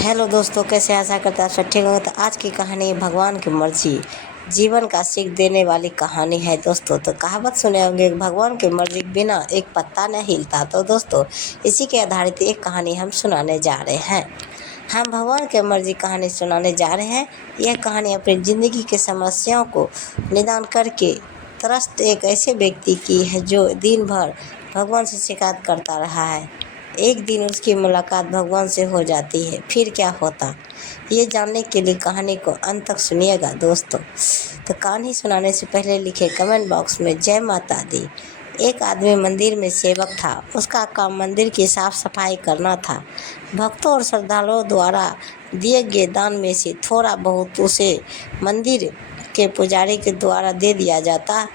Hello दोस्तों, कैसे आशा करते हैं आप सब ठीक होंगे। तो आज की कहानी भगवान की मर्जी, जीवन का सीख देने वाली कहानी है दोस्तों। तो कहावत सुने होंगे, भगवान की मर्जी के बिना एक पत्ता नहीं हिलता। तो दोस्तों, इसी के आधारित एक कहानी हम सुनाने जा रहे हैं। हम भगवान की मर्जी कहानी सुनाने जा रहे हैं। यह कहानी अपनी ज़िंदगी की समस्याओं को निदान करके त्रस्त एक ऐसे व्यक्ति की है जो दिन भर भगवान से शिकायत करता रहा है। एक दिन उसकी मुलाकात भगवान से हो जाती है। फिर क्या होता, ये जानने के लिए कहानी को अंत तक सुनिएगा दोस्तों। तो कहानी सुनाने से पहले लिखे कमेंट बॉक्स में जय माता दी। एक आदमी मंदिर में सेवक था। उसका काम मंदिर की साफ सफाई करना था। भक्तों और श्रद्धालुओं द्वारा दिए गए दान में से थोड़ा बहुत उसे मंदिर के पुजारी के द्वारा दे दिया जाता।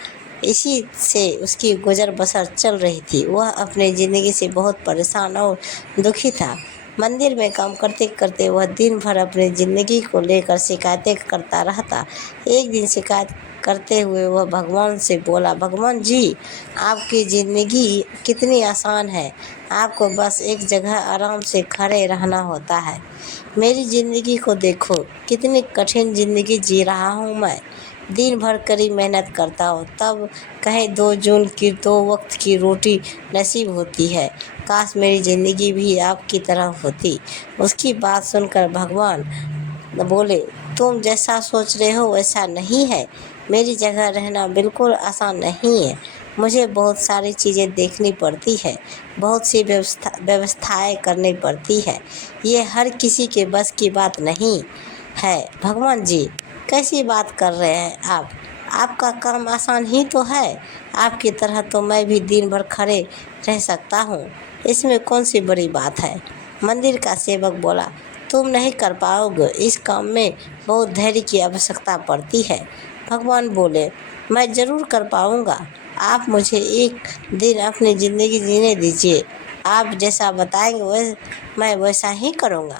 इसी से उसकी गुजर बसर चल रही थी। वह अपनी ज़िंदगी से बहुत परेशान और दुखी था। मंदिर में काम करते करते वह दिन भर अपनी ज़िंदगी को लेकर शिकायतें करता रहता। एक दिन शिकायत करते हुए वह भगवान से बोला, भगवान जी, आपकी ज़िंदगी कितनी आसान है। आपको बस एक जगह आराम से खड़े रहना होता है। मेरी ज़िंदगी को देखो, कितनी कठिन ज़िंदगी जी रहा हूँ मैं। दिन भर कड़ी मेहनत करता हूँ, तब कहे 2 जून की 2 वक्त की रोटी नसीब होती है। काश मेरी ज़िंदगी भी आपकी तरह होती। उसकी बात सुनकर भगवान बोले, तुम जैसा सोच रहे हो वैसा नहीं है। मेरी जगह रहना बिल्कुल आसान नहीं है। मुझे बहुत सारी चीज़ें देखनी पड़ती है, बहुत सी व्यवस्थाएं करनी पड़ती है। ये हर किसी के बस की बात नहीं है। भगवान जी, कैसी बात कर रहे हैं आप? आपका काम आसान ही तो है। आपकी तरह तो मैं भी दिन भर खड़े रह सकता हूँ। इसमें कौन सी बड़ी बात है? मंदिर का सेवक बोला, तुम नहीं कर पाओगे। इस काम में बहुत धैर्य की आवश्यकता पड़ती है। भगवान बोले, मैं ज़रूर कर पाऊँगा। आप मुझे एक दिन अपनी ज़िंदगी जीने दीजिए। आप जैसा बताएंगे मैं वैसा ही करूँगा।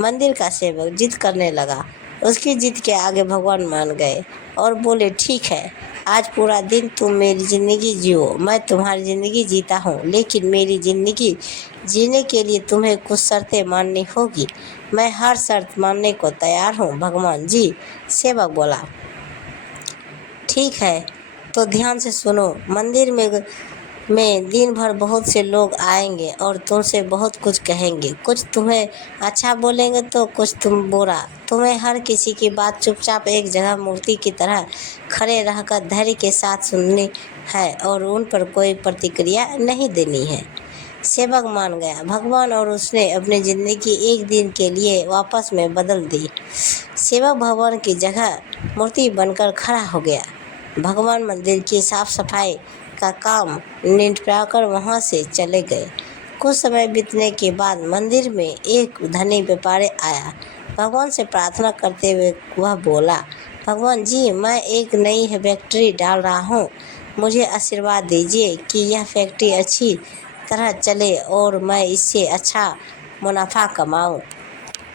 मंदिर का सेवक जिद करने लगा। उसकी जिद के आगे भगवान मान गए और बोले, ठीक है, आज पूरा दिन तुम मेरी ज़िंदगी जियो। मैं तुम्हारी ज़िंदगी जीता हूँ, लेकिन मेरी ज़िंदगी जीने के लिए तुम्हें कुछ शर्तें माननी होगी। मैं हर शर्त मानने को तैयार हूँ भगवान जी। सेवक बोला, ठीक है, तो ध्यान से सुनो। मंदिर में दिन भर बहुत से लोग आएंगे और तुमसे बहुत कुछ कहेंगे। कुछ तुम्हें अच्छा बोलेंगे तो कुछ तुम बुरा। तुम्हें हर किसी की बात चुपचाप एक जगह मूर्ति की तरह खड़े रहकर धैर्य के साथ सुननी है और उन पर कोई प्रतिक्रिया नहीं देनी है। सेवक मान गया। भगवान और उसने अपनी ज़िंदगी एक दिन के लिए वापस में बदल दी। सेवक भगवान की जगह मूर्ति बनकर खड़ा हो गया। भगवान मंदिर की साफ सफाई का काम निपटाकर वहाँ से चले गए। कुछ समय बीतने के बाद मंदिर में एक धनी व्यापारी आया। भगवान से प्रार्थना करते हुए वह बोला, भगवान जी, मैं एक नई फैक्ट्री डाल रहा हूँ। मुझे आशीर्वाद दीजिए कि यह फैक्ट्री अच्छी तरह चले और मैं इससे अच्छा मुनाफा कमाऊँ।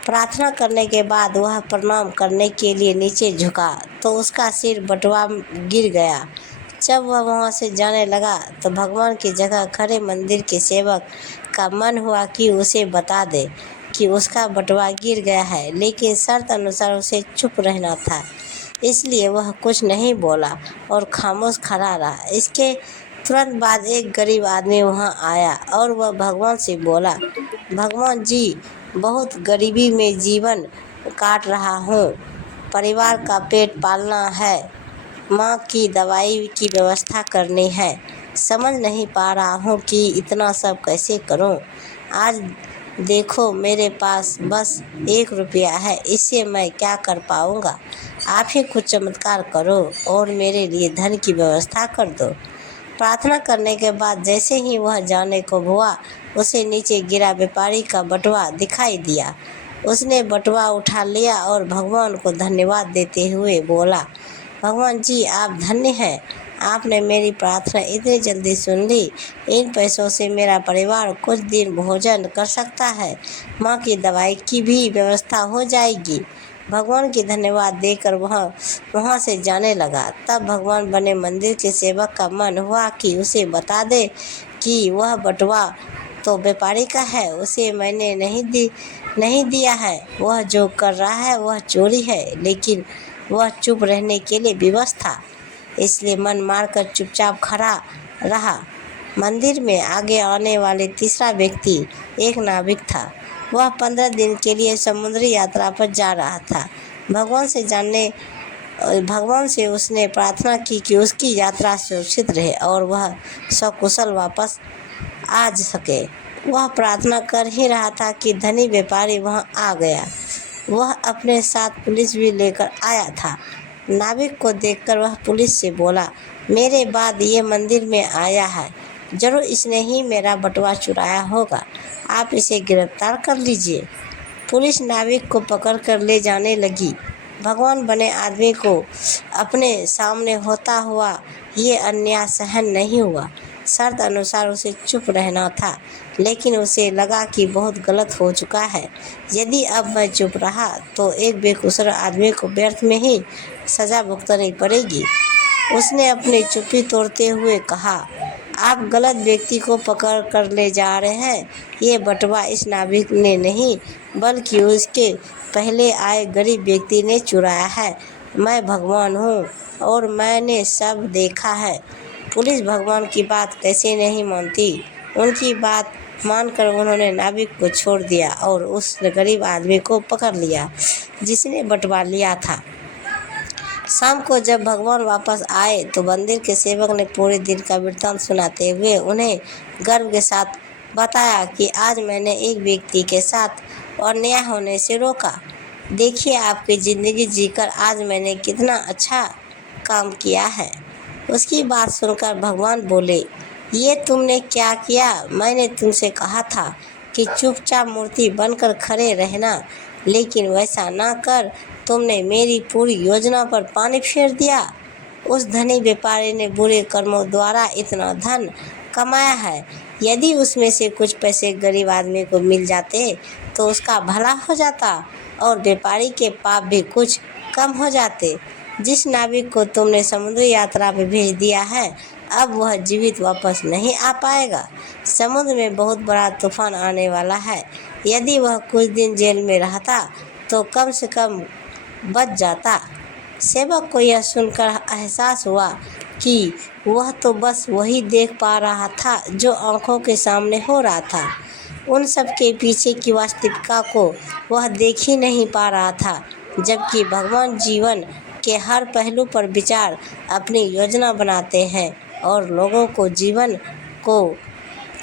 प्रार्थना करने के बाद वह प्रणाम करने के लिए नीचे झुका तो उसका सिर बटुआ गिर गया। जब वह वहाँ से जाने लगा तो भगवान की जगह खड़े मंदिर के सेवक का मन हुआ कि उसे बता दे कि उसका बटुआ गिर गया है, लेकिन शर्त अनुसार उसे चुप रहना था। इसलिए वह कुछ नहीं बोला और खामोश खड़ा रहा। इसके तुरंत बाद एक गरीब आदमी वहाँ आया और वह भगवान से बोला, भगवान जी, बहुत गरीबी में जीवन काट रहा हूँ। परिवार का पेट पालना है, माँ की दवाई की व्यवस्था करनी है। समझ नहीं पा रहा हूँ कि इतना सब कैसे करूँ। आज देखो, मेरे पास बस 1 रुपया है। इससे मैं क्या कर पाऊँगा? आप ही कुछ चमत्कार करो और मेरे लिए धन की व्यवस्था कर दो। प्रार्थना करने के बाद जैसे ही वह जाने को हुआ, उसे नीचे गिरा व्यापारी का बटुआ दिखाई दिया। उसने बटुआ उठा लिया और भगवान को धन्यवाद देते हुए बोला, भगवान जी, आप धन्य हैं। आपने मेरी प्रार्थना इतनी जल्दी सुन ली। इन पैसों से मेरा परिवार कुछ दिन भोजन कर सकता है। माँ की दवाई की भी व्यवस्था हो जाएगी। भगवान की धन्यवाद देकर वहाँ से जाने लगा। तब भगवान बने मंदिर के सेवक का मन हुआ कि उसे बता दे कि वह बटुआ तो व्यापारी का है, उसे मैंने नहीं नहीं दिया है। वह जो कर रहा है वह चोरी है, लेकिन वह चुप रहने के लिए विवश था, इसलिए मन मारकर चुपचाप खड़ा रहा। मंदिर में आगे आने वाले तीसरा व्यक्ति एक नाविक था। वह 15 दिन के लिए समुद्री यात्रा पर जा रहा था। भगवान से उसने प्रार्थना की कि उसकी यात्रा सुरक्षित रहे और वह सकुशल वापस आ सके। वह प्रार्थना कर ही रहा था कि धनी व्यापारी वहां आ गया। वह अपने साथ पुलिस भी लेकर आया था। नाविक को देखकर वह पुलिस से बोला, मेरे बाद ये मंदिर में आया है, जरूर इसने ही मेरा बटुआ चुराया होगा, आप इसे गिरफ्तार कर लीजिए। पुलिस नाविक को पकड़कर ले जाने लगी। भगवान बने आदमी को अपने सामने होता हुआ ये अन्याय सहन नहीं हुआ। शर्त अनुसार उसे चुप रहना था, लेकिन उसे लगा कि बहुत गलत हो चुका है। यदि अब मैं चुप रहा तो एक बेकसूर आदमी को व्यर्थ में ही सजा भुगतनी पड़ेगी। उसने अपनी चुप्पी तोड़ते हुए कहा, आप गलत व्यक्ति को पकड़ कर ले जा रहे हैं। ये बटुआ इस नाविक ने नहीं, बल्कि उसके पहले आए गरीब व्यक्ति ने चुराया है। मैं भगवान हूँ और मैंने सब देखा है। पुलिस भगवान की बात कैसे नहीं मानती। उनकी बात मानकर उन्होंने नाविक को छोड़ दिया और उस गरीब आदमी को पकड़ लिया जिसने बटुआ लिया था। शाम को जब भगवान वापस आए तो मंदिर के सेवक ने पूरे दिन का वृत्तांत सुनाते हुए उन्हें गर्व के साथ बताया कि आज मैंने एक व्यक्ति के साथ अन्याय होने से रोका। देखिए, आपकी ज़िंदगी जीकर आज मैंने कितना अच्छा काम किया है। उसकी बात सुनकर भगवान बोले, ये तुमने क्या किया? मैंने तुमसे कहा था कि चुपचाप मूर्ति बनकर खड़े रहना, लेकिन वैसा ना कर तुमने मेरी पूरी योजना पर पानी फेर दिया। उस धनी व्यापारी ने बुरे कर्मों द्वारा इतना धन कमाया है। यदि उसमें से कुछ पैसे गरीब आदमी को मिल जाते तो उसका भला हो जाता और व्यापारी के पाप भी कुछ कम हो जाते। जिस नाविक को तुमने समुद्री यात्रा पर भेज दिया है, अब वह जीवित वापस नहीं आ पाएगा। समुद्र में बहुत बड़ा तूफान आने वाला है। यदि वह कुछ दिन जेल में रहता तो कम से कम बच जाता। सेवक को यह सुनकर एहसास हुआ कि वह तो बस वही देख पा रहा था जो आंखों के सामने हो रहा था। उन सब के पीछे की वास्तविकता को वह देख ही नहीं पा रहा था। जबकि भगवान जीवन के हर पहलू पर विचार अपनी योजना बनाते हैं और लोगों को जीवन को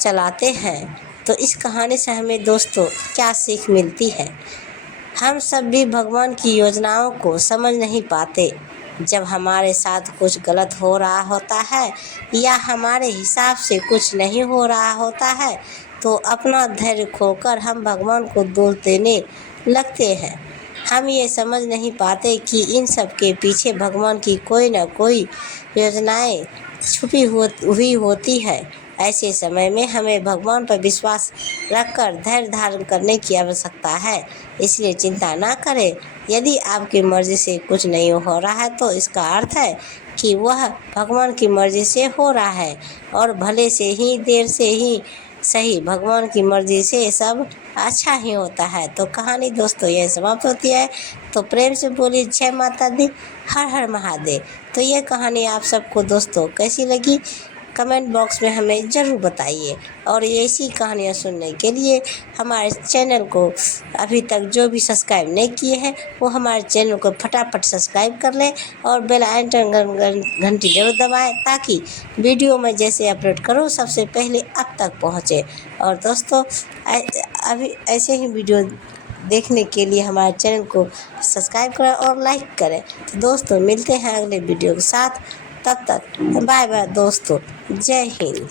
चलाते हैं। तो इस कहानी से हमें दोस्तों क्या सीख मिलती है? हम सब भी भगवान की योजनाओं को समझ नहीं पाते। जब हमारे साथ कुछ गलत हो रहा होता है या हमारे हिसाब से कुछ नहीं हो रहा होता है तो अपना धैर्य खोकर हम भगवान को दोष देने लगते हैं। हम ये समझ नहीं पाते कि इन सब के पीछे भगवान की कोई न कोई योजनाएं छुपी हुई होती है। ऐसे समय में हमें भगवान पर विश्वास रखकर धैर्य धारण करने की आवश्यकता है। इसलिए चिंता ना करें। यदि आपकी मर्जी से कुछ नहीं हो रहा है तो इसका अर्थ है कि वह भगवान की मर्जी से हो रहा है और भले से ही देर से ही सही, भगवान की मर्जी से सब अच्छा ही होता है। तो कहानी दोस्तों यह समाप्त होती है। तो प्रेम से बोलिए जय माता दी, हर हर महादेव। तो यह कहानी आप सबको दोस्तों कैसी लगी कमेंट बॉक्स में हमें ज़रूर बताइए। और ऐसी कहानियाँ सुनने के लिए हमारे चैनल को अभी तक जो भी सब्सक्राइब नहीं किए हैं वो हमारे चैनल को फटाफट सब्सक्राइब कर लें और बेल आइकन घंटी जरूर दबाएं ताकि वीडियो में जैसे अपलोड करूँ सबसे पहले आप तक पहुँचे। और दोस्तों अभी ऐसे ही वीडियो देखने के लिए हमारे चैनल को सब्सक्राइब करें और लाइक करें। तो दोस्तों मिलते हैं अगले वीडियो के साथ। तब तक बाय बाय दोस्तों, जय हिंद।